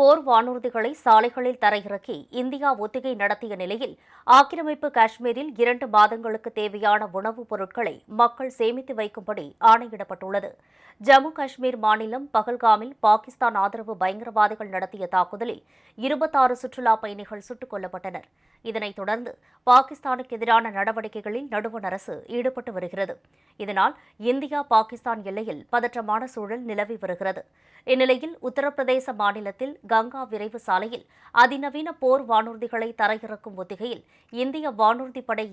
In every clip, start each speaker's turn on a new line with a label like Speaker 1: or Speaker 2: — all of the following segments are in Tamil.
Speaker 1: போர் வானூர்திகளை சாலைகளில் தரையிறக்கி இந்தியா ஒத்திகை நடத்திய நிலையில் ஆக்கிரமிப்பு காஷ்மீரில் இரண்டு மாதங்களுக்கு தேவையான உணவுப் பொருட்களை மக்கள் சேமித்து வைக்கும்படி ஆணையிடப்பட்டுள்ளது. ஜம்மு காஷ்மீர் மாநிலம் பகல்காமில் பாகிஸ்தான் ஆதரவு பயங்கரவாதிகள் நடத்திய தாக்குதலில் இருபத்தாறு சுற்றுலா பயணிகள் சுட்டுக் கொல்லப்பட்டனர். இதனைத் தொடர்ந்து பாகிஸ்தானுக்கு எதிரான நடவடிக்கைகளில் நடுவண் அரசு ஈடுபட்டு வருகிறது. இதனால் இந்தியா பாகிஸ்தான் எல்லையில் பதற்றமான சூழல் நிலவி வருகிறது. இந்நிலையில் உத்தரப்பிரதேச மாநிலத்தில் கங்கா விரைவு சாலையில் அதிநவீன போர் வானூர்திகளை தரையிறக்கும் ஒத்திகையில் இந்திய வானூர்தி படை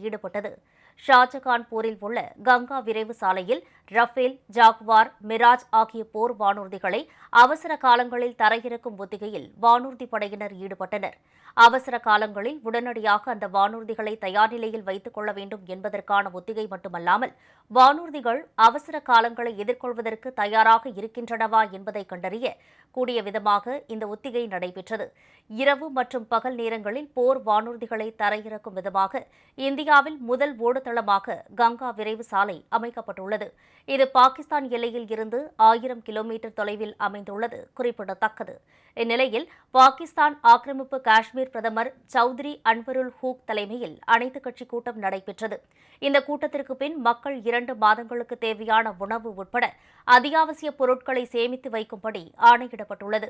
Speaker 1: ஷாஜகான் ஷாஜகான்பூரில் உள்ள கங்கா விரைவு சாலையில் ரஃபேல் ஜாக்வார் மிராஜ் ஆகிய போர் வானூர்திகளை அவசர காலங்களில் தரையிறக்கும் ஒத்திகையில் வானூர்தி படையினர் ஈடுபட்டனர். அவசர காலங்களில் உடனடியாக அந்த வானூர்திகளை தயார் நிலையில் வைத்துக் கொள்ள வேண்டும் என்பதற்கான ஒத்திகை மட்டுமல்லாமல் வானூர்திகள் அவசர காலங்களை எதிர்கொள்வதற்கு தயாராக இருக்கின்றனவா என்பதை கண்டறிய கூடிய விதமாக இந்த ஒத்திகை நடைபெற்றது. இரவு மற்றும் பகல் நேரங்களில் போர் வானூர்திகளை தரையிறக்கும் விதமாக இந்தியாவில் முதல் தளமாக கங்கா விரைவு சாலை அமைக்கப்பட்டுள்ளது. இது பாகிஸ்தான் எல்லையில் இருந்து ஆயிரம் கிலோமீட்டர் தொலைவில் அமைந்துள்ளது. குறிப்பிடத்தக்கது. இந்நிலையில் பாகிஸ்தான் ஆக்கிரமிப்பு காஷ்மீர் பிரதமர் சௌத்ரி அன்வருல் ஹூக் தலைமையில் அனைத்துக் கட்சி கூட்டம் நடைபெற்றது. இந்த கூட்டத்திற்கு பின் மக்கள் இரண்டு மாதங்களுக்கு தேவையான உணவு உட்பட அத்தியாவசிய பொருட்களை சேமித்து வைக்கும்படி ஆணையிடப்பட்டுள்ளது.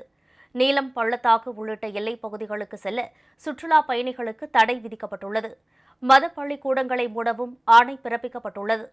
Speaker 1: நீலம் பள்ளத்தாக்கு உள்ளிட்ட எல்லைப் பகுதிகளுக்கு செல்ல சுற்றுலா பயணிகளுக்கு தடை விதிக்கப்பட்டுள்ளது. மத பள்ளிக்கூடங்களை மூடவும் ஆணை பிறப்பிக்கப்பட்டுள்ளது.